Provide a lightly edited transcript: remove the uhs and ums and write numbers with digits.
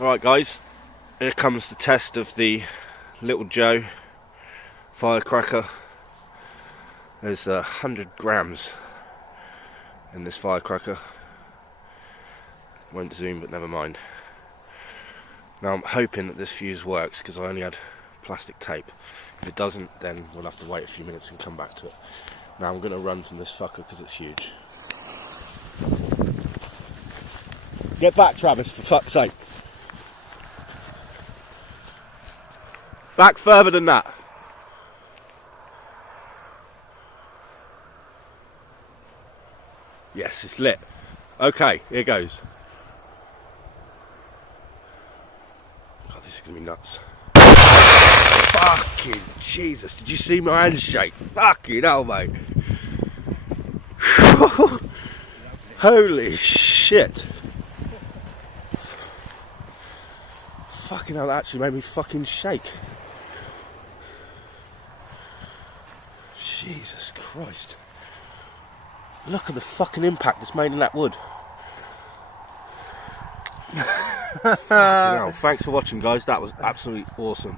Right guys, here comes the test of the Little Joe Firecracker. There's 100 grams in this firecracker. Won't zoom, but never mind. Now I'm hoping that this fuse works because I only had plastic tape. If it doesn't, then we'll have to wait a few minutes and come back to it. Now I'm going to run from this fucker because it's huge. Get back, Travis, for fuck's sake. Back further than that. Yes, it's lit. Okay, here goes. God, this is going to be nuts. Fucking Jesus, did you see my hand shake? Fucking hell, mate. Holy shit. Fucking hell, that actually made me fucking shake. Jesus Christ. Look at the fucking impact it's made in that wood. Fucking hell. Thanks for watching, guys. That was absolutely awesome.